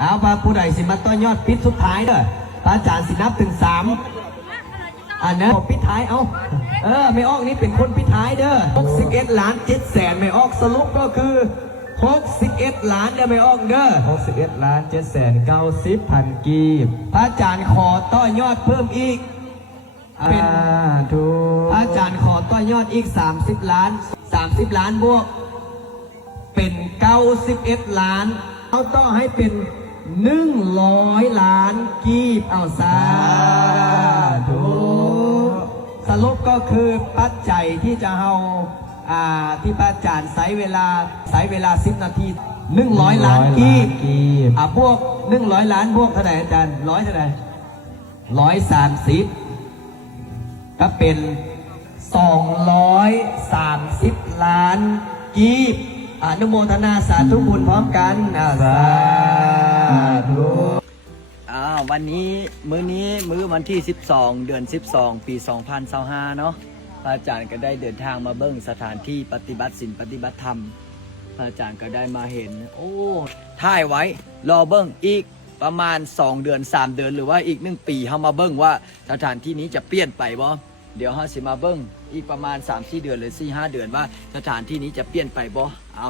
เอาพระผู้ใดสิมาต่อยอดปิดสุดท้ายเด้อพระอาจารย์สินับถึง3อันนั้นปิดท้ายเอาไม่ออกนี่เป็นคนปิดท้ายเด้อ61 ล้าน 7 แสนไม่ออกสรุปก็คือ61 ล้านเด้อไม่ออกเด้อ61 ล้าน 790 พันกีบพระอาจารย์ขอต่อยอดเพิ่มอีกเป็นพระอาจารย์ขอต่อยอดอีก30 ล้าน30 ล้านบวกเป็น91 ล้านเขาต้องให้เป็น100 ล้านกีบเอาซาธุสรุปก็คือปัจจัยที่จะเอาที่พระอาจารย์ใช้เวลา10 นาที100 ล้านกีบพวก100 ล้านบวกเท่าไหร่อาจารย์100เท่าไหร่130ก็เป็น230 ล้านกีบอนุโมทนาสาธุบุญพร้อมกันสาธุวันนี้มื้อวันที่12 เดือน 12 ปี 2025เนาะพระอาจารย์ก็ได้เดินทางมาเบิ้งสถานที่ปฏิบัติศีลปฏิบัติธรรมพระอาจารย์ก็ได้มาเห็นถ่ายไว้รอเบิ้งอีกประมาณ2 เดือน 3 เดือนหรือว่าอีก1 ปีเฮามาเบิ้งว่าสถานที่นี้จะเปลี่ยนไปบ่เดี๋ยวเฮาสิมาเบิ้งอีกประมาณ 3-4 เดือนหรือ 4-5 เดือนว่าสถานที่นี้จะเปลี่ยนไปบ่เอา